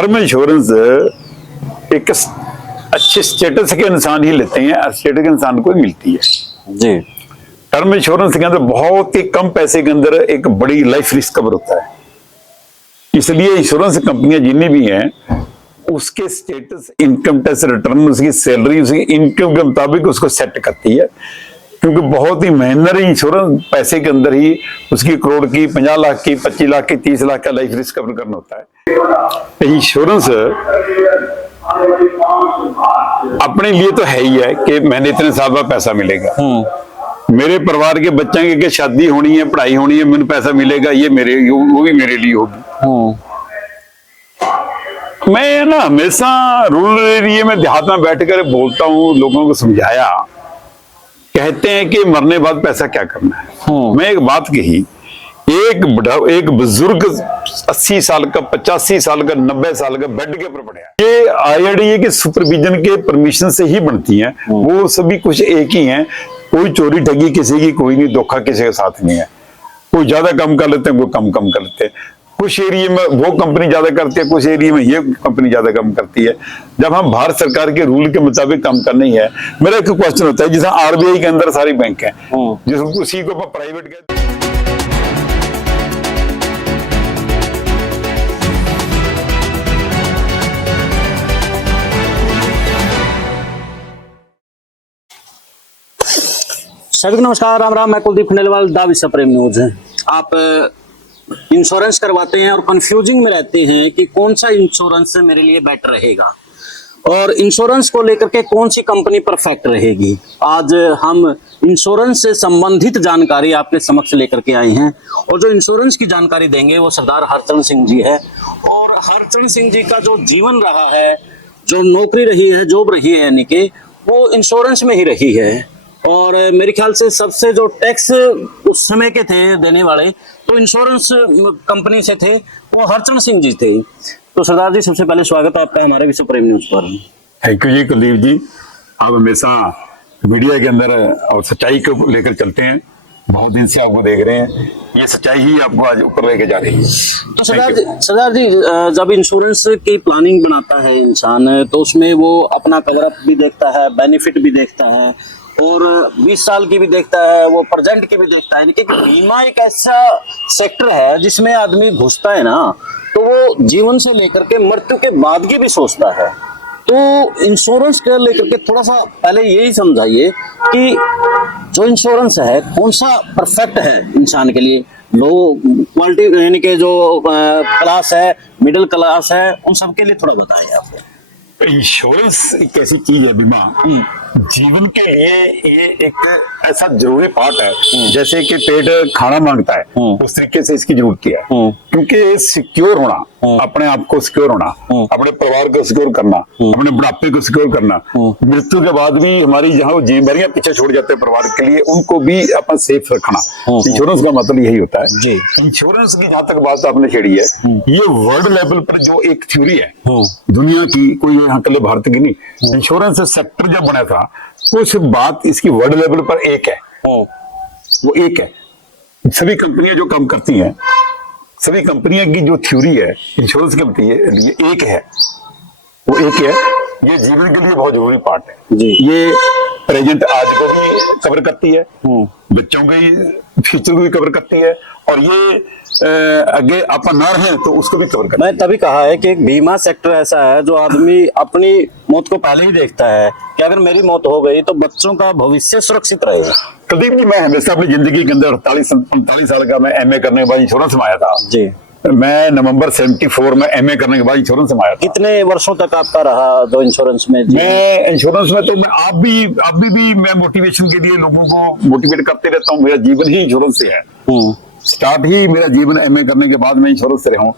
Term insurance एक अच्छे status के इंसान ही लेते हैं, स्टेटस के इंसान को ही मिलती है जी। टर्म इंश्योरेंस के अंदर बहुत ही कम पैसे के अंदर एक बड़ी लाइफ रिस्क कवर होता है। इसलिए इंश्योरेंस कंपनियां जितनी भी हैं उसके स्टेटस, इनकम टैक्स रिटर्न, उसकी सैलरी, उसकी इनकम के मुताबिक उसको सेट करती है, क्योंकि बहुत ही महंगा इंश्योरेंस पैसे के अंदर ही उसकी करोड़ की, 50 लाख की, 25 लाख की, 30 लाख का लाइफ रिस्क कवर करना होता है। इंश्योरेंस अपने लिए तो है ही है कि मैंने इतने साल बाद पैसा मिलेगा, मेरे परिवार के बच्चों की शादी होनी है, पढ़ाई होनी है, मैंने पैसा मिलेगा, ये मेरे, वो भी मेरे लिए होगी। मैं ना हमेशा रूरल एरिया में, देहात में बैठकर बोलता हूँ, लोगों को समझाया, कहते हैं कि मरने बाद पैसा क्या करना है। मैं एक बात कही, एक बुजुर्ग 80 साल का, 85 साल का, 90 साल का बेड के ऊपर पड़ा, ये IRDA के सुपरविजन के परमिशन से ही बनती हैं। वो सभी कुछ एक ही हैं, कोई चोरी ठगी किसी की कोई नहीं, धोखा किसी के साथ नहीं है। कोई ज्यादा कम कर लेते हैं, कोई कम कर लेते हैं। कुछ एरिया में वो कंपनी ज्यादा करती है, कुछ एरिया में ये कंपनी ज्यादा कम करती है। जब हम भारत सरकार के रूल के मुताबिक काम करना ही है, मेरा एक क्वेश्चन होता है, जैसे RBI के अंदर सारी बैंक है, जिसको उसी को प्राइवेट कहते हैं। सभी को नमस्कार, राम राम। मैं कुलदीप खंडेलवाल, दा विश्व प्रेम न्यूज है। आप इंश्योरेंस करवाते हैं और कंफ्यूजिंग में रहते हैं कि कौन सा इंश्योरेंस मेरे लिए बेटर रहेगा और इंश्योरेंस को लेकर के कौन सी कंपनी परफेक्ट रहेगी। आज हम इंश्योरेंस से संबंधित जानकारी आपके समक्ष लेकर के आए हैं और जो इंश्योरेंस की जानकारी देंगे वो सरदार हरचरण सिंह जी है। और हरचरण सिंह जी का जो जीवन रहा है, जो नौकरी रही है, जॉब रही है, यानी कि वो इंश्योरेंस में ही रही है। और मेरे ख्याल से सबसे जो टैक्स उस समय के थे देने वाले, तो इंश्योरेंस कंपनी से थे, वो हरचरण सिंह जी थे। तो सरदार जी, सबसे पहले स्वागत है आपका हमारे विश्व प्रेम न्यूज पर। थैंक यू जी कुलदीप जी, आप हमेशा मीडिया के अंदर और सच्चाई को लेकर चलते हैं। बहुत दिन से आपको देख रहे हैं, ये सच्चाई ही आपको आज ऊपर लेके जा रही है। तो सरदार जी, जब इंश्योरेंस की प्लानिंग बनाता है इंसान, तो उसमें वो अपना कवरअप भी देखता है, बेनिफिट भी देखता है और 20 साल की भी देखता है, वो प्रेजेंट की भी देखता है। क्योंकि बीमा एक ऐसा सेक्टर है जिसमें आदमी घुसता है ना, तो वो जीवन से लेकर के मृत्यु के बाद की भी सोचता है। तो इंश्योरेंस के लेकर के थोड़ा सा पहले यही समझाइए कि जो इंश्योरेंस है कौन सा परफेक्ट है इंसान के लिए। लो क्वालिटी यानी कि जो क्लास है, मिडिल क्लास है, उन सब के लिए थोड़ा बताइए आप। इंश्योरेंस एक ऐसी चीज है, बीमा जीवन के लिए ये एक ऐसा जरूरी पार्ट है, जैसे कि पेट खाना मांगता है, उस तरीके से इसकी जरूरत है। क्योंकि सिक्योर होना, अपने आप को सिक्योर होना, अपने परिवार को सिक्योर करना, अपने बुढ़ापे को सिक्योर करना, मृत्यु के बाद भी हमारी जहाँ जिम्मेदारियां पीछे छोड़ जाते हैं परिवार के लिए, उनको भी अपन सेफ रखना, इंश्योरेंस का मतलब यही होता है। इंश्योरेंस की जहां तक बात आपने छेड़ी है, ये वर्ल्ड लेवल पर जो एक थ्योरी है दुनिया की, कोई यहाँ कल भारत की नहीं, इंश्योरेंस सेक्टर जब बना था, कुछ बात इसकी वर्ल्ड लेवल पर एक है, वो एक है। सभी कंपनियां जो काम करती हैं, सभी कंपनियां की जो थ्योरी है इंश्योरेंस कंपनी है, ये एक है, वो एक है। ये जीवन के लिए बहुत जरूरी पार्ट है जी। ये प्रेजेंट आज को भी कवर करती है, बच्चों के फ्यूचर को भी कवर करती है, और ये आगे अपन ना रहे तो उसको भी कवर करती है। मैं तभी कहा है कि बीमा सेक्टर ऐसा है जो आदमी अपनी मौत को पहले ही देखता है कि अगर मेरी मौत हो गई तो बच्चों का भविष्य सुरक्षित रहेगा। कुलदीप जी, मैं हमेशा अपनी जिंदगी के अंदर 45 साल का मैं MA करने के बाद इंश्योरेंस में आया था जी। मैं नवंबर 74 में MA करने के बाद इंश्योरेंस में आया था। कितने वर्षों तक आपका रहा जो इंश्योरेंस में? मैं इंश्योरेंस में, तो मैं आप भी मैं मोटिवेशन के लिए लोगों को मोटिवेट करते रहता हूँ। मेरा जीवन ही इंश्योरेंस से है, स्टार्ट ही मेरा जीवन MA करने के बाद मैं इंश्योरेंस से रहा हूँ।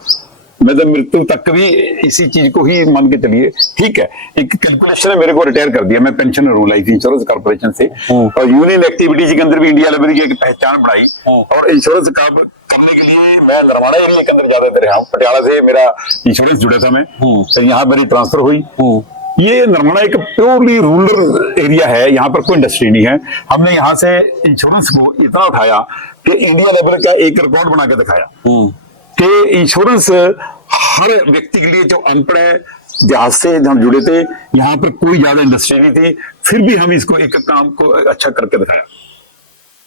मैं तो मृत्यु तक भी इसी चीज को ही मान के चलिए। ठीक है, एक कैलकुलेशन है, मेरे को रिटायर कर दिया, मैं पेंशन हूँ लाइफ इंश्योरेंस कॉर्पोरेशन से, और यूनियन एक्टिविटीज के अंदर भी इंडिया लेवल की एक पहचान बढ़ाई। और इंश्योरेंस करने के लिए मैं नरवाड़ा एरिया के अंदर ज्यादातर रहा हूँ। पटियाला से मेरा इंश्योरेंस जुड़ा था, मैं तो यहाँ मेरी ट्रांसफर हुई। ये नरवाड़ा एक प्योरली रूरल एरिया है, यहाँ पर कोई इंडस्ट्री नहीं है। हमने यहाँ से इंश्योरेंस को इतना उठाया कि इंडिया लेवल का एक रिकॉर्ड बना के दिखाया। कि इंश्योरेंस हर व्यक्ति के लिए जो अनपढ़ है, जहाज से हम जुड़े थे, यहाँ पर कोई ज्यादा इंडस्ट्री नहीं थी, फिर भी हम इसको एक काम को अच्छा करके दिखाया।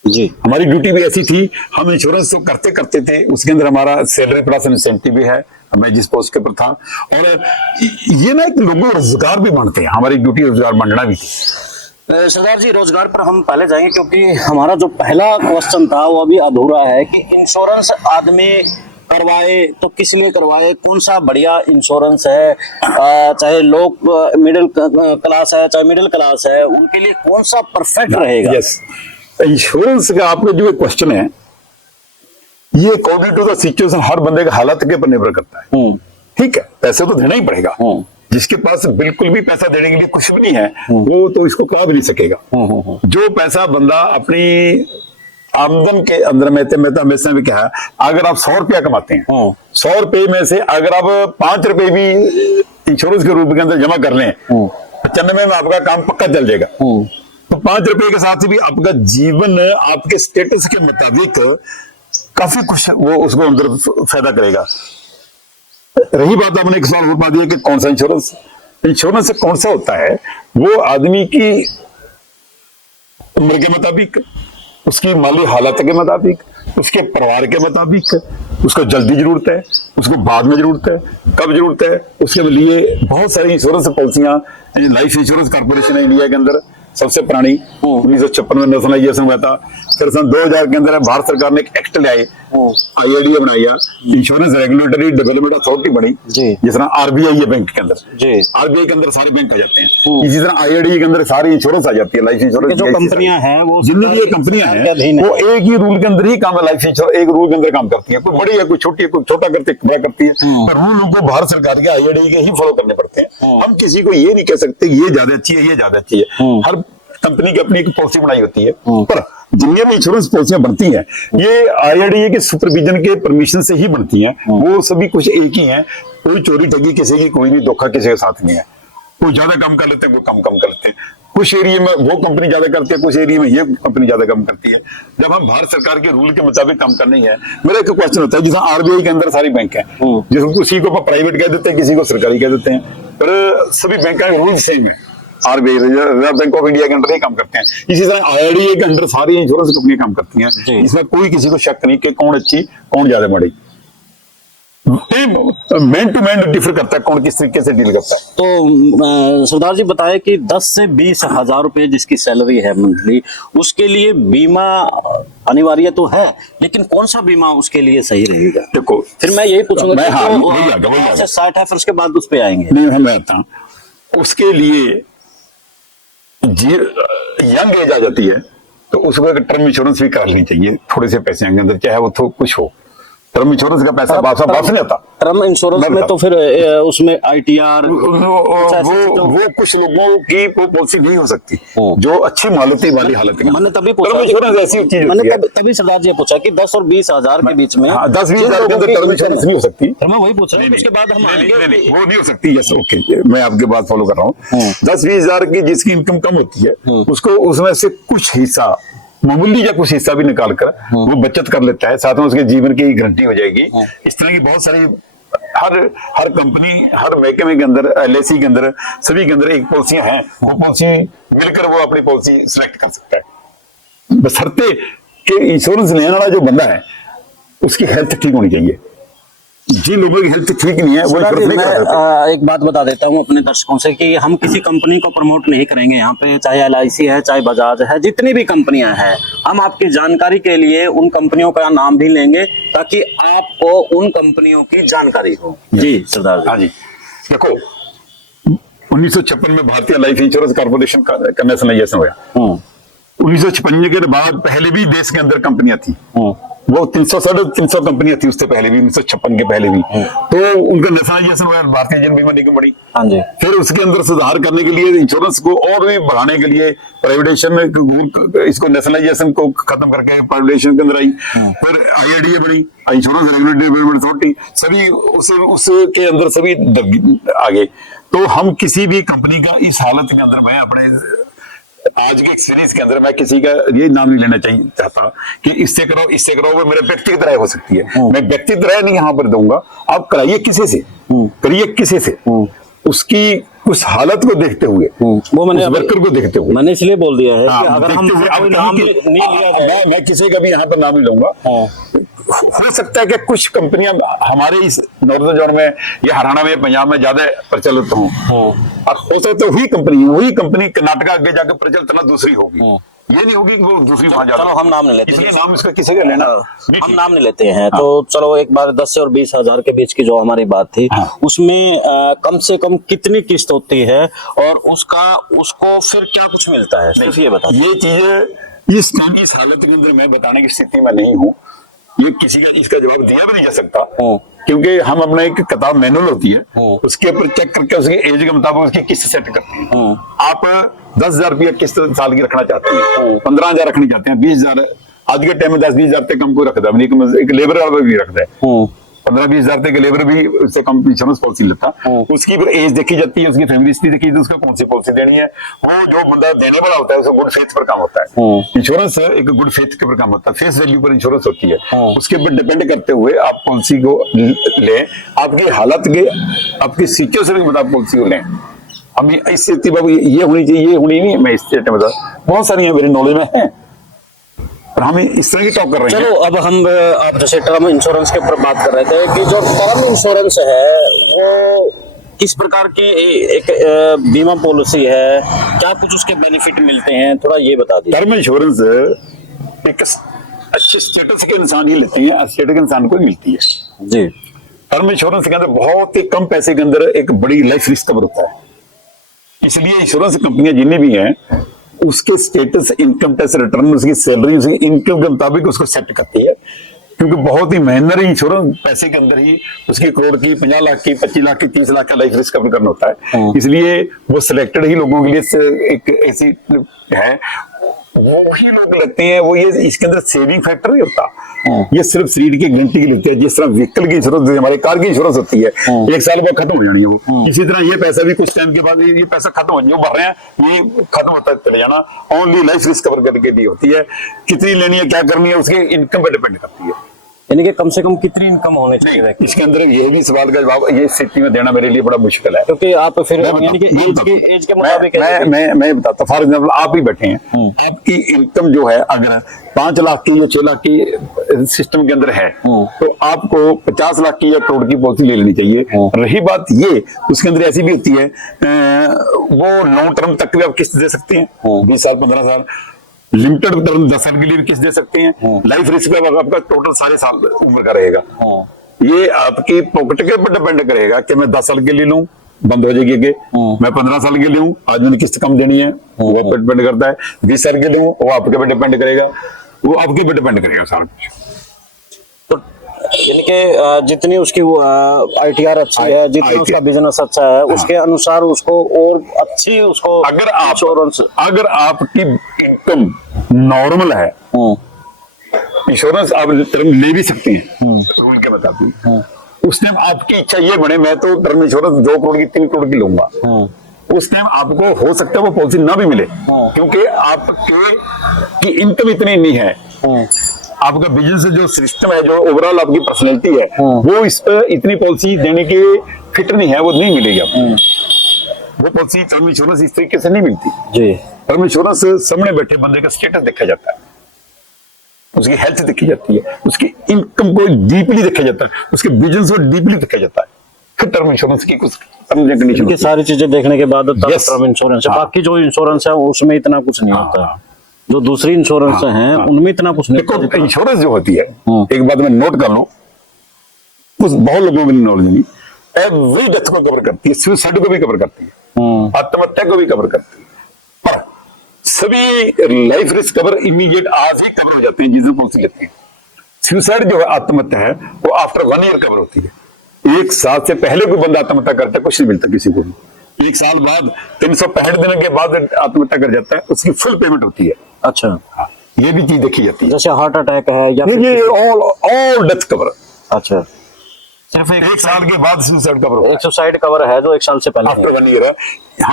जी, हमारी ड्यूटी भी ऐसी थी, हम इंश्योरेंस तो करते करते थे, उसके अंदर हमारा सैलरी प्लस इंसेंटिव भी है, मैं जिस पोस्ट के ऊपर था, और ये ना एक लोगों को रोजगार भी बांटते हैं, हमारी ड्यूटी रोजगार बांटना भी थी। सरदार जी, रोजगार पर हम पहले जाएंगे, क्योंकि हमारा जो पहला क्वेश्चन था वो अभी अधूरा है कि इंश्योरेंस आदमी करवाए तो किस लिए करवाए, कौन सा बढ़िया इंश्योरेंस है, चाहे लोग मिडिल क्लास है चाहे मिडिल क्लास है, उनके लिए कौन सा परफेक्ट रहेगा? यस, इंश्योरेंस का आपका जो क्वेश्चन है, ये अकॉर्डिंग टू द सिचुएशन हर बंदे के हालत के ऊपर निर्भर करता है। ठीक है, पैसे तो देना ही पड़ेगा। जिसके पास बिल्कुल भी पैसा देने के लिए कुछ भी नहीं है, वो तो इसको कमा भी नहीं सकेगा। जो पैसा बंदा अपनी आमदन के अंदर में तो हमेशा भी क्या है, अगर आप 100 रुपया कमाते हैं, 100 रुपए में से अगर आप 5 रुपए भी इंश्योरेंस के रूप के अंदर जमा कर लें, 95 में आपका काम पक्का चल जाएगा। तो 5 रुपए के साथ भी आपका जीवन आपके स्टेटस के मुताबिक काफी कुछ वो उसको अंदर फायदा करेगा। रही बात, आपने एक सवाल बता दिया कि कौन सा इंश्योरेंस, इंश्योरेंस कौन सा होता है, वो आदमी की उम्र के मुताबिक, उसकी माली हालत के मुताबिक, उसके परिवार के मुताबिक, उसको जल्दी जरूरत है, उसको बाद में जरूरत है, कब जरूरत है, उसके लिए बहुत सारी इंश्योरेंस पॉलिसियां, लाइफ इंश्योरेंस कॉर्पोरेशन है इंडिया के अंदर सबसे पुरानी, 1956 में नेशनलाइजेशन हुआ था। फिर सन 2000 के अंदर भारत सरकार ने एक एक्ट लाए, IRDA बनाया, इंश्योरेंस रेगुलेटरी डेवलपमेंट अथॉरिटी बनी, जिस तरह RBI है बैंक के अंदर, RBI के अंदर सारे बैंक आ जाते हैं, इसी तरह IRDA के अंदर सारी इंश्योरेंस आ जाती है, लाइफ इंश्योरेंस। जो कंपनियां हैं वो जितनी ये कंपनियां हैं वो एक ही रूल के अंदर ही काम है, लाइफ इंश्योरेंस एक रूल के अंदर काम करती है, कोई बड़ी है कोई छोटी है, कोई छोटा करती है बड़ा करती है, पर रूल को भारत सरकार के IRDA के ही फॉलो करने पड़ते हैं। हम किसी को ये नहीं कह सकते ये ज्यादा अच्छी है ये ज्यादा अच्छी है, हर कंपनी की अपनी एक पॉलिसी बनाई होती है, पर जितनी भी इंश्योरेंस पॉलिसियां बनती हैं ये IRDA के सुपरविजन के परमिशन से ही बनती हैं, वो सभी कुछ एक ही हैं, कोई चोरी ठगी किसी की कोई नहीं, धोखा किसी के साथ नहीं है, कोई ज्यादा कम कर लेते हैं कोई कम कर लेते हैं, कुछ एरिया में वो कंपनी ज्यादा करती है, कुछ एरिया में ये कंपनी ज्यादा कम करती है। जब हम भारत सरकार के रूल के मुताबिक काम करनी है, मेरा एक क्वेश्चन होता है, जैसे RBI के अंदर सारी बैंक है, जिसको किसी को प्राइवेट कह देते हैं किसी को सरकारी कह देते हैं, पर सभी बैंक का रूल सेम है, RBI reserve bank of India के अंदर ही काम करते हैं। इसी तरह IRDA के अंदर सारी इंश्योरेंस कंपनियां काम करती हैं, इसमें कोई किसी को शक नहीं कि कौन अच्छी कौन ज्यादा बड़ी, मैन टू मैन डिफर करता है कौन किस तरीके से डील करता है। तो सरदार जी बताए कि 10 से 20 हजार रुपए जिसकी सैलरी है मंथली, उसके लिए बीमा अनिवार्य तो है, लेकिन कौन सा बीमा उसके लिए सही रहेगा? देखो, फिर मैं यही पूछूंगा मैं, हाँ, कि 60 है, फिर उसके बाद उस पे आएंगे। नहीं, मैं आता हूँ उसके लिए यंग एज आ जाती है तो उसको एक टर्म इंश्योरेंस भी करा लेनी चाहिए, थोड़े से पैसे के अंदर, चाहे वो तो कुछ हो, टर्म इंश्योरेंस का पैसा वापस नहीं आता। टर्म इंश्योरेंस में तो फिर उसमें ITR वो कुछ लोगों की पॉलिसी नहीं हो सकती जो अच्छी मालती वाली हालत में। मैंने तभी पूछा, टर्म इंश्योरेंस ऐसी चीज मैंने तभी सरदार जी पूछा कि 10 और 20 हजार के बीच में, 10-20 हजार के अंदर टर्म इंश्योरेंस नहीं हो सकती। मैं वही पूछ रहा हूँ, उसके बाद हम आएंगे। वो नहीं हो सकती। यस, ओके, मैं आपके बात फॉलो कर रहा हूँ। 10-20 हजार की जिसकी इनकम कम होती है उसको उसमें से कुछ हिस्सा, मामूली या कुछ हिस्सा भी निकाल कर वो बचत कर लेता है, साथ में उसके जीवन की गारंटी हो जाएगी। इस तरह की बहुत सारी हर कंपनी, हर महकमे के अंदर, LIC के अंदर, सभी के अंदर एक पॉलिसियां हैं, वो पॉलिसी मिलकर वो अपनी पॉलिसी सिलेक्ट कर सकता है, बशर्ते कि इंश्योरेंस लेने वाला जो बंदा है उसकी हेल्थ ठीक होनी चाहिए। जिन लोगों की हेल्थ ठीक नहीं है वो मैं एक बात बता देता हूँ अपने दर्शकों से कि हम किसी कंपनी को प्रमोट नहीं करेंगे यहाँ पे, चाहे LIC है, चाहे बजाज है, जितनी भी कंपनियां हैं, हम आपकी जानकारी के लिए उन कंपनियों का नाम भी लेंगे ताकि आपको उन कंपनियों की जानकारी हो। जी सरदार जी। हाँ जी, देखो 1956 में भारतीय लाइफ इंश्योरेंस कॉर्पोरेशन का नेशनलाइजेशन हुआ। 1956 के बाद पहले भी देश के अंदर कंपनियां थी, वो 300 कंपनियां थी उससे पहले भी, 1956 के पहले भी। तो उनका नेशनलाइजेशन हुआ, भारतीय जन बीमा निगम बड़ी। हाँ जी। फिर उसके अंदर सुधार करने के लिए, इंश्योरेंस को और भी बढ़ाने के लिए प्राइवेटाइजेशन, इसको नेशनलाइजेशन को खत्म करके प्राइवेटाइजेशन के अंदर आई। फिर IRDA बनी, इंश्योरेंस रेगुलेटरी डेवलपमेंट अथॉरिटी, सभी उसके अंदर सभी आ गए। तो हम किसी भी कंपनी का इस हालत के अंदर, मैं अपने आज की सीरीज के अंदर मैं किसी का ये नाम नहीं लेना चाहिए चाहता कि इससे करो, वो मेरे व्यक्तिगत राय हो सकती है। मैं व्यक्तिगत राय नहीं यहाँ पर दूंगा। आप कराइए किसी से, करिए किसी से, उसकी उस हालत को देखते हुए, वो मैंने वर्कर को देखते हुए मैंने इसलिए बोल दिया है कि अगर हम देखते हुए, कोई नाम नहीं लिया जाए, मैं किसी का भी यहाँ पर नाम नहीं लूंगा। हो सकता है कि कुछ कंपनियां हमारे इस नॉर्दर्न जोन में या हरियाणा में, पंजाब में ज्यादा प्रचलित हों, और हो सकता है वही कंपनी कर्नाटक आगे जाकर प्रचलित ना दूसरी होगी। ये नहीं होगी कि वो दूसरी वहां जाए। चलो हम नाम नहीं लेते, इसलिए नाम इसका किसी का लेना हम नाम नहीं लेते हैं। तो चलो एक बार 10 से और 20 हजार के बीच की जो हमारी बात थी, उसमें कम से कम कितनी किस्त होती है और उसको फिर क्या कुछ मिलता है, सिर्फ ये बता। ये चीजें इस हालत के अंदर मैं बताने की स्थिति में नहीं हूँ। ये किसी का इसका जवाब दिया भी नहीं जा सकता, क्योंकि हम अपना एक किताब मैनुअल होती है, उसके ऊपर चेक करके उसकी एज के मुताबिक उसकी किस्त सेट करते हैं। आप 10,000 रुपया किस्त साल की रखना चाहते हैं, 15,000 रखनी चाहते हैं, 20,000, आज के टाइम में 10-20 हजार तक कम कोई रखता है, एक लेबर वाला भी रखता है। 15-20 हजार तक लेबर भी उससे कम इंश्योरेंस पॉलिसी लेता है। उसकी फिर एज देखी जाती है, उसकी फैमिली हिस्ट्री देखी जाती है, उसको कौन सी पॉलिसी देनी है। वो जो बंदा देने वाला होता है उसको गुड फेथ पर काम होता है। इंश्योरेंस एक गुड फेथ के पर काम होता है, फेस वैल्यू पर इंश्योरेंस होती है। उसके ऊपर डिपेंड करते हुए आप पॉलिसी को लें, आपकी हालत के, आपकी सिचुएशन के मुताबिक पॉलिसी को लें। हम इस स्थिति बाबू ये होनी चाहिए, ये होनी नहीं, मैं इस स्टेट में बता, बहुत सारी मेरे नॉलेज में है, पर हम इस तरह की टॉक कर रहे हैं। चलो अब हम आप जैसे टर्म इंश्योरेंस के ऊपर बात कर रहे थे कि जो टर्म इंश्योरेंस है वो किस प्रकार की एक बीमा पॉलिसी है, क्या कुछ उसके बेनिफिट मिलते हैं, थोड़ा ये बता दीजिए। टर्म इंश्योरेंस एक अच्छे स्टेटस के इंसान ही लेते हैं, स्टेटस के इंसान को ही मिलती है जी। टर्म इंश्योरेंस के अंदर बहुत ही कम पैसे के अंदर एक बड़ी लाइफ रिस्क कवर होता है। इसलिए इंश्योरेंस कंपनियां जितनी भी हैं उसके स्टेटस, इनकम टैक्स रिटर्न, उसकी सैलरी, उसकी इनकम के मुताबिक उसको सेट करती है, क्योंकि बहुत ही मेहनत इंश्योरेंस पैसे के अंदर ही उसकी करोड़ की, 50 लाख की, 25 लाख की, 30 लाख का लाइफ रिस्क कवर करना होता है। इसलिए वो सिलेक्टेड ही लोगों के लिए एक ऐसी है, वो वही लोग लेते हैं। वो ये इसके अंदर सेविंग फैक्टर नहीं होता, ये सिर्फ शरीर की गारंटी की लेते हैं। जिस तरह व्हीकल की इंश्योरेंस, हमारे कार की इंश्योरेंस होती है, 1 साल बाद खत्म हो जानी है वो, इसी तरह ये पैसा भी कुछ टाइम के बाद ये पैसा खत्म हो, जो भर रहे हैं ये खत्म होता चले जाना। ओनली लाइफ रिस्क कवर करके दी होती है। कितनी लेनी है, क्या करनी है, उसके इनकम पर डिपेंड करती है। यानी कि कम से कम कितनी इनकम होनी चाहिए। इसके अंदर ये भी सवाल का जवाब ये स्थिति में देना मेरे लिए बड़ा मुश्किल है, क्योंकि आप फिर यानी कि एज के मुताबिक मैं बताता, फॉर एग्जाम्पल आप ही बैठे हैं, आपकी इनकम जो है अगर 5 लाख की या 6 लाख की सिस्टम के अंदर है, तो आपको 50 लाख की या करोड़ की पॉलिसी ले लेनी चाहिए। रही बात ये, उसके अंदर ऐसी भी होती है वो लॉन्ग टर्म तक भी आप किस्त दे सकते हैं, 20 साल 15 साल, लिमिटेड टर्म 10 साल के लिए भी किस्त दे सकते हैं। लाइफ रिस्क आपका टोटल सारे साल उम्र का रहेगा। ये आपकी पॉकेट के ऊपर डिपेंड करेगा कि मैं 10 साल के लिए लूं, बंद हो जाएगी आगे, मैं 15 साल के लिए हूं, आज मैंने किस्त कम देनी है, वो पे डिपेंड करता है। 20 साल के लिए हूं, वो आपके पे डिपेंड करेगा, वो आपके पे डिपेंड करेगा सारा कुछ। तो यानी कि जितनी उसकी ITR अच्छी है, जितना उसका बिजनेस अच्छा है, उसके अनुसार उसको और अच्छी उसको अगर आपकी इनकम नॉर्मल है, इंश्योरेंस आप टर्म ले भी सकते हैं रूल के मुताबिक। उस टाइम आपकी इच्छा ये बने मैं तो टर्म इंश्योरेंस 2 करोड़ की 3 करोड़ की लूंगा, उस टाइम आपको हो सकता है वो पॉलिसी ना भी मिले, क्योंकि आपकी इनकम इतनी नहीं है, आपका बिजनेस जो सिस्टम है, जो ओवरऑल आपकी पर्सनैलिटी है, वो इस पर इतनी पॉलिसी देने की फिट नहीं है, वो नहीं मिलेगी आपको। वो पॉलिसी टर्म इंश्योरेंस इस तरीके से नहीं मिलती जी। टर्म इंश्योरेंस सामने बैठे बंदे का स्टेटस देखा जाता है, उसकी हेल्थ देखी जाती है, उसकी इनकम को डीपली देखा जाता है, उसके बिजनेस को डीपली देखा जाता है, फिर टर्म इंश्योरेंस की कुछ टर्म एंड कंडीशन, सारी चीजें देखने के बाद टर्म इंश्योरेंस है। बाकी जो इंश्योरेंस है उसमें इतना कुछ नहीं होता, जो दूसरी इंश्योरेंस हैं उनमें इतना कुछ नहीं। देखो इंश्योरेंस जो होती है, एक बात में नोट कर लो, कुछ बहुत लोगों को नॉलेज नहीं, एवरी डेथ को कवर करती है, सुसाइड को भी कवर करती है, आत्महत्या को भी कवर करती है, पर सभी लाइफ रिस्क कवर इमीडिएट आज ही कवर हो जाते हैं जिसमें पॉलिसी लेते हैं। सुसाइड जो है, आत्महत्या है, वो आफ्टर 1 ईयर कवर होती है। 1 साल से पहले कोई बंदा आत्महत्या करता है, कुछ नहीं मिलता किसी को भी। 1 साल बाद 365 दिन के बाद आत्महत्या कर जाता है, उसकी फुल पेमेंट होती है। अच्छा, ये भी चीज देखी जाती है, जैसे हार्ट अटैक है या ये ऑल डेथ कवर। अच्छा, सिर्फ एक साल के बाद सुसाइड कवर एक सुसाइड कवर है जो 1 साल से पहले है। आफ्टर 1 ईयर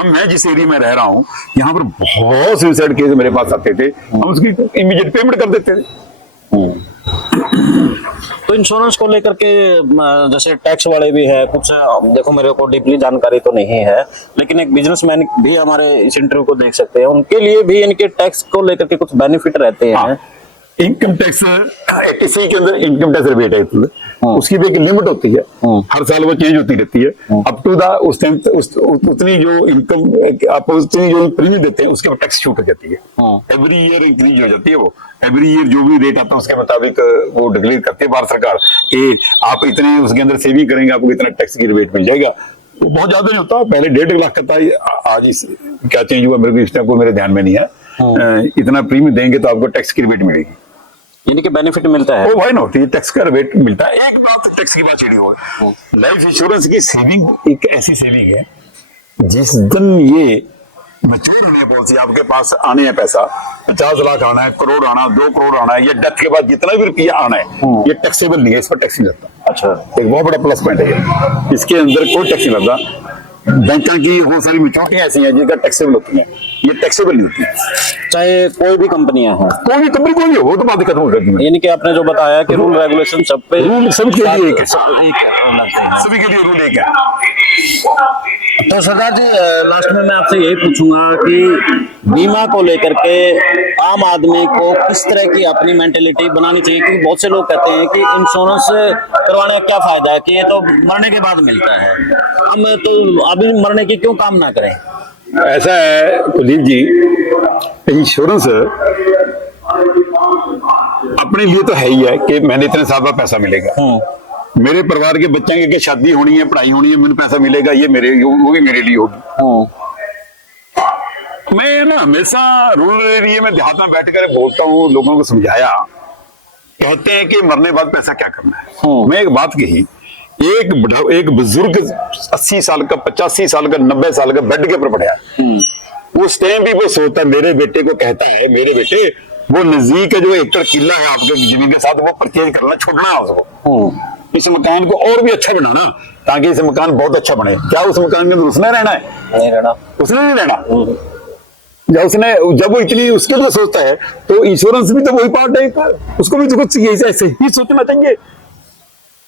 मैं जिस एरिया में रह रहा हूँ यहाँ पर बहुत सुसाइड केस मेरे पास आते थे, हम उसकी इमीडिएट पेमेंट कर देते थे। तो इंश्योरेंस को लेकर के जैसे टैक्स वाले भी है कुछ, देखो मेरे को डीपली जानकारी तो नहीं है, लेकिन एक बिजनेसमैन भी हमारे इस इंटरव्यू को देख सकते हैं, उनके लिए भी इनके टैक्स को लेकर के कुछ बेनिफिट रहते हैं। हाँ, इनकम टैक्स 86 के अंदर इनकम टैक्स रिबेट है, उसकी भी एक लिमिट होती है, हर साल वो चेंज होती रहती है। अप टू द उस टाइम उतनी जो इनकम आप उतनी जो प्रीमियम देते हैं उसके ऊपर टैक्स छूट हो जाती है। एवरी ईयर इंक्रीज हो जाती है, वो एवरी ईयर जो भी रेट आता है उसके मुताबिक वो डिक्लेयर करती है भारत सरकार कि आप इतने उसके अंदर सेविंग करेंगे आपको इतना टैक्स की रिबेट मिल जाएगा। वो बहुत ज्यादा नहीं होता, पहले 1.5 लाख का था, आज इस क्या चेंज हुआ मेरे को इस टाइम को मेरे ध्यान में नहीं है। इतना प्रीमियम देंगे तो आपको टैक्स की रिबेट मिलेगी, यानी कि बेनिफिट मिलता है। ओ भाई नॉट, ये टैक्स का रिबेट मिलता है। एक बात टैक्स की बात छिड़ी हो, लाइफ इंश्योरेंस की सेविंग एक ऐसी सेविंग है जिस दिन ये मैच्योर होने पॉलिसी आपके पास आने हैं, पैसा 50 लाख आना है, करोड़ आना, 2 करोड़ आना है, या डेथ के बाद जितना भी रुपया आना है ये टैक्सेबल नहीं है, इस पर टैक्स नहीं लगता। अच्छा, एक बहुत बड़ा प्लस पॉइंट है, इसके अंदर कोई टैक्स नहीं लगता। बैंकों की बहुत सारी मैच्योरिटियां ऐसी हैं जिनका टैक्सेबल होती है, ये टैक्सेबल नहीं होती है। चाहे कोई भी कंपनियां हो, कोई भी कंपनी कोई भी हो, वो तो बात खत्म हो जाती है। यानी कि आपने जो बताया कि रूल रेगुलेशन सब पे रूल सबके लिए एक है, लगते हैं, सभी के लिए रूल एक है। तो सरदार जी लास्ट में मैं आपसे यही पूछूंगा कि बीमा को लेकर के आम आदमी को किस तरह की अपनी मेंटेलिटी बनानी चाहिए, क्योंकि बहुत से लोग कहते हैं कि इंश्योरेंस करवाने का क्या फायदा है कि ये तो मरने के बाद मिलता है, हम तो अभी मरने की क्यों काम ना करें। ऐसा है कुलदीप जी, इंश्योरेंस अपने लिए तो है ही है कि मैंने इतने साल बाद पैसा मिलेगा, मेरे परिवार के बच्चे की शादी होनी है, पढ़ाई होनी है, मैंने पैसा मिलेगा, ये मेरे वो भी मेरे लिए होगी। मैं ना हमेशा रूरल एरिया में देहात में बैठकर बोलता हूँ, लोगों को समझाया, कहते हैं कि मरने के बाद पैसा क्या करना है। मैं एक बात कही, एक बुजुर्ग 80 साल का, 85 साल का, 90 साल का बेड के ऊपर पड़ा है, उस टाइम भी वो सोता, मेरे बेटे को कहता है, मेरे बेटे वो नजदीक जो एकड़ किला है आपके जमीन के साथ वो परचेज करना छोड़ना है उसको, इस मकान को और भी अच्छा बनाना ताकि इस मकान बहुत अच्छा बने। क्या उस मकान के अंदर उसने रहना है? नहीं रहना, उसने नहीं रहना। जब वो इतनी उसके लिए सोचता है तो इंश्योरेंस भी तो वही पार्ट है, उसको भी तो कुछ ऐसे ही सोचना चाहिए।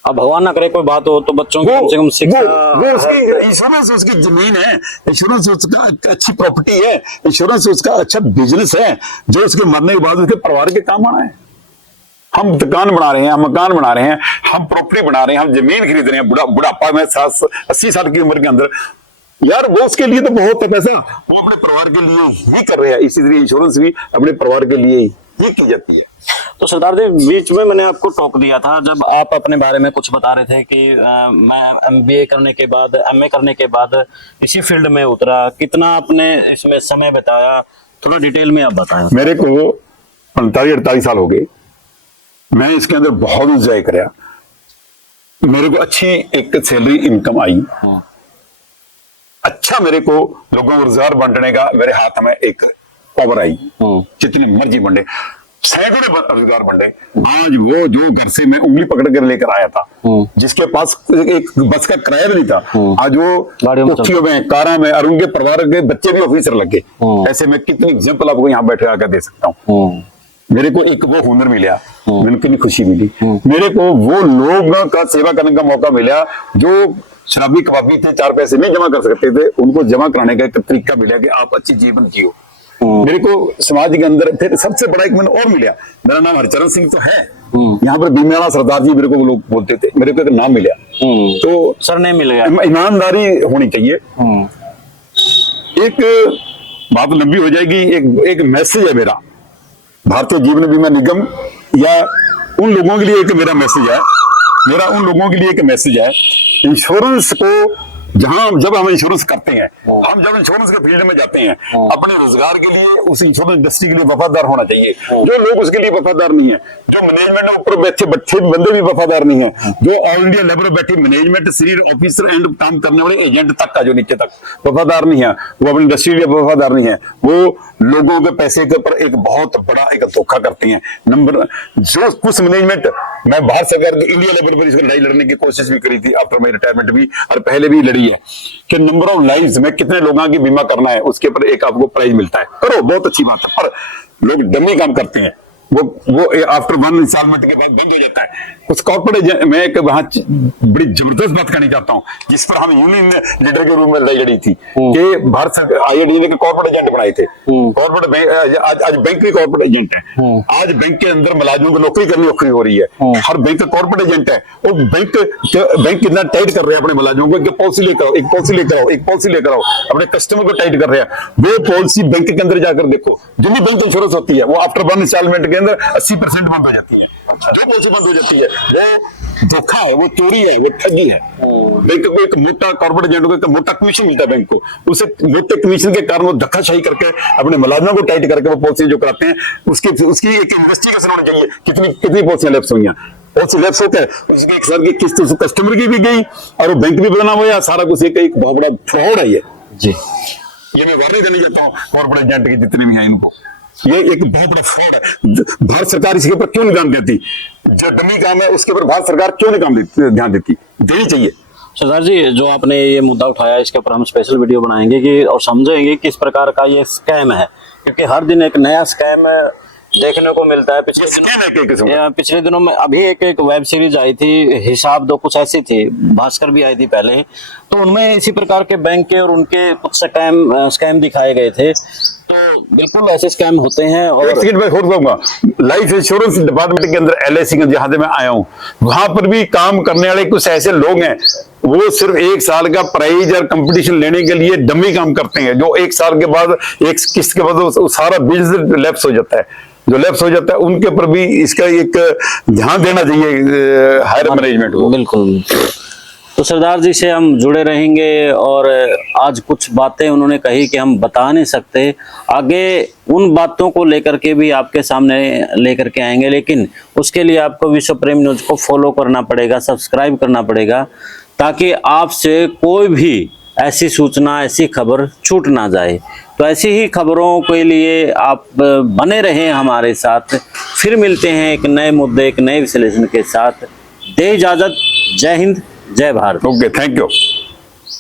अब भगवान ना करे कोई बात हो तो बच्चों को कम से कम शिक्षा, वो उसकी इंश्योरेंस उसकी जमीन है, इंश्योरेंस उसका अच्छी प्रॉपर्टी है, इंश्योरेंस उसका अच्छा बिजनेस है जो उसके मरने के बाद उसके परिवार के काम आना है। हम दुकान बना रहे हैं, हम मकान बना रहे हैं, हम प्रॉपर्टी बना रहे हैं, हम जमीन खरीद रहे हैं, बुढ़ापा में 80 साल की उम्र के अंदर, यार वो उसके लिए तो बहुत है पैसा, वो अपने परिवार के लिए ही कर रहे हैं। इसी तरह इंश्योरेंस भी अपने परिवार के लिए ही की जाती है। तो सरदार जी बीच में मैंने आपको टोक दिया था जब आप अपने बारे में कुछ बता रहे थे कि मैं MBA करने के बाद, MA करने के बाद इसी फील्ड में उतरा, कितना आपने इसमें समय बिताया, थोड़ा डिटेल में आप बताएं। मेरे को 45-48 साल हो गए, मैं इसके अंदर बहुत एंजॉय कराया, मेरे को अच्छी एक सैलरी इनकम आई, अच्छा मेरे को लोगों को रोजगार बांटने का मेरे हाथ में एक पावर आई, जितने मर्जी बंटे, सैकड़ों रोजगार बंटे। आज वो जो घर से मैं उंगली पकड़ कर लेकर आया था, जिसके पास एक बस का किराया भी नहीं था, आज वो कोठियों में, कारा में, और उनके परिवार के बच्चे भी ऑफिसर लगे। ऐसे मैं कितनी एग्जाम्पल आपको यहाँ बैठे आकर दे सकता हूँ। मेरे को एक वो हुनर मिला, मेरे को कितनी खुशी मिली, मेरे को वो लोगों का सेवा करने का मौका मिला जो शराबी कबाबी थे, 4 पैसे नहीं जमा कर सकते थे, उनको जमा कराने का एक तरीका मिला कि आप अच्छी जीवन जियो। मेरे को समाज के अंदर फिर सबसे बड़ा एक मैंने और मिला, मेरा नाम हरचरण सिंह तो है, यहाँ पर बीमेला सरदार जी मेरे को लोग बोलते थे, मेरे को एक नाम मिला, तो सर नहीं मिल गया। ईमानदारी होनी चाहिए। एक बात लंबी हो जाएगी, एक मैसेज है मेरा भारतीय जीवन बीमा निगम या उन लोगों के लिए एक मेरा मैसेज है, मेरा उन लोगों के लिए एक मैसेज है, इंश्योरेंस को जहां जब हम इंश्योरेंस करते हैं, हम जब इंश्योरेंस के फील्ड में जाते हैं, अपने रोजगार के लिए उस इंश्योरेंस इंडस्ट्री के लिए वफादार होना चाहिए। जो लोग उसके लिए वफादार नहीं है, जो मैनेजमेंट में ऊपर बैठे बंदे भी वफादार नहीं है, जो ऑल इंडिया लेवल पर बैठे मैनेजमेंट, सीनियर ऑफिसर एंड काम करने वाले एजेंट तक का जो नीचे तक वफादार नहीं है, वो अपनी इंडस्ट्री के लिए वफादार नहीं है, वो लोगों के पैसे के ऊपर एक बहुत बड़ा एक धोखा करते हैं। नंबर जो कुछ मैनेजमेंट, मैं भारत सरकार के इंडिया लेवल पर इसको लड़ाई लड़ने की कोशिश भी करी थी आफ्टर माई रिटायरमेंट भी, और पहले भी लड़ी है कि नंबर ऑफ लाइव्स में कितने लोगों की बीमा करना है, उसके ऊपर एक आपको प्राइज मिलता है। करो, बहुत अच्छी बात है, पर लोग डमी काम करते हैं, वो आफ्टर 1 इंस्टॉलमेंट के बाद बंद हो जाता है। उस कॉर्पोरेट में एक वहां बड़ी जबरदस्त बात करनी चाहता हूं, जिस पर हम यूनियन लीडर के रूप में लड़ाई लड़ी थी कि भारत सरकार आईआईडी ने कॉर्पोरेट एजेंट बनाए थे। कॉर्पोरेट बैंक आज बैंक भी कॉर्पोरेट एजेंट है। आज बैंक के अंदर मुलाजिमों को नौकरी करनी औखी हो रही है। हर बैंक का कॉर्पोरेट एजेंट है। वो बैंक कितना टाइट कर रहे हैं अपने मुलाजिमों को, एक पॉलिसी लेकर आओ, एक पॉलिसी लेकर आओ, एक पॉलिसी लेकर आओ, अपने कस्टमर को टाइट कर रहे हैं। वो पॉलिसी बैंक के अंदर जाकर देखो, जितनी बैंक इंश्योरेंस होती है वो आफ्टर 1 इंस्टॉलमेंट के अंदर 80% बंद हो जाती है। जो पॉलिसी बंद हो जाती है वो धोखा है, वो चोरी है, वो ठगी है। बैंक को एक मोटा कॉर्पोरेट एजेंट को एक मोटा कमीशन मिलता है बैंक को, उसे मोटे कमीशन के कारण वो धक्काशाही करके अपने मुलाजिमों को टाइट करके वो पॉलिसी जो कराते हैं, उसकी एक इन्वेस्टिगेशन होनी चाहिए, कितनी पॉलिसियां लैप्स हुई हैं। पॉलिसी लैप्स होता है, उसकी एक साल की किस्त कस्टमर की भी गई और वो बैंक भी बदनाम हुआ, सारा कुछ एक बहुत बड़ा फ्रॉड है ये जी। ये मैं वार्निंग देने जाता हूँ कॉर्पोरेट एजेंट के जितने भी हैं इनको, ये एक बहुत बड़ा फ्रॉड है। भारत सरकार इसके ऊपर क्यों नहीं ध्यान देती? जो डमी काम है उसके ऊपर भारत सरकार क्यों नहीं ध्यान देती? देनी चाहिए। सरदार जी, जो आपने ये मुद्दा उठाया इसके ऊपर हम स्पेशल वीडियो बनाएंगे कि और समझेंगे किस प्रकार का ये स्कैम है, क्योंकि हर दिन एक नया स्कैम देखने को मिलता है। पिछले दिनों में अभी एक वेब सीरीज आई थी, हिसाब दो, कुछ ऐसी थी, भास्कर भी आई थी पहले, तो उनमें इसी प्रकार के बैंक के और उनके कुछ स्कैम दिखाए गए थे। तो बिल्कुल ऐसे स्कैम होते हैं। और एक सेकंड में और कहूंगा, लाइफ इंश्योरेंस डिपार्टमेंट के अंदर LIC के जहां से मैं आया हूं, वहां पर भी काम करने वाले कुछ ऐसे लोग हैं, वो सिर्फ 1 साल का प्राइज और कंपटीशन लेने के लिए डमी काम करते हैं, जो 1 साल के बाद, एक किस्त के बाद वो सारा बिजनेस लैप्स हो जाता है। जो लैप्स हो जाता है उनके ऊपर भी इसका एक ध्यान देना चाहिए हायर मैनेजमेंट को। बिल्कुल। तो सरदार जी से हम जुड़े रहेंगे और आज कुछ बातें उन्होंने कही कि हम बता नहीं सकते, आगे उन बातों को लेकर के भी आपके सामने लेकर के आएंगे, लेकिन उसके लिए आपको विश्व प्रेम न्यूज को फॉलो करना पड़ेगा, सब्सक्राइब करना पड़ेगा, ताकि आपसे कोई भी ऐसी सूचना, ऐसी खबर छूट ना जाए। तो ऐसी ही खबरों के लिए आप बने रहें हमारे साथ। फिर मिलते हैं एक नए मुद्दे, एक नए विश्लेषण के साथ। दे इजाजत। जय हिंद, जय भारत। Okay, thank you.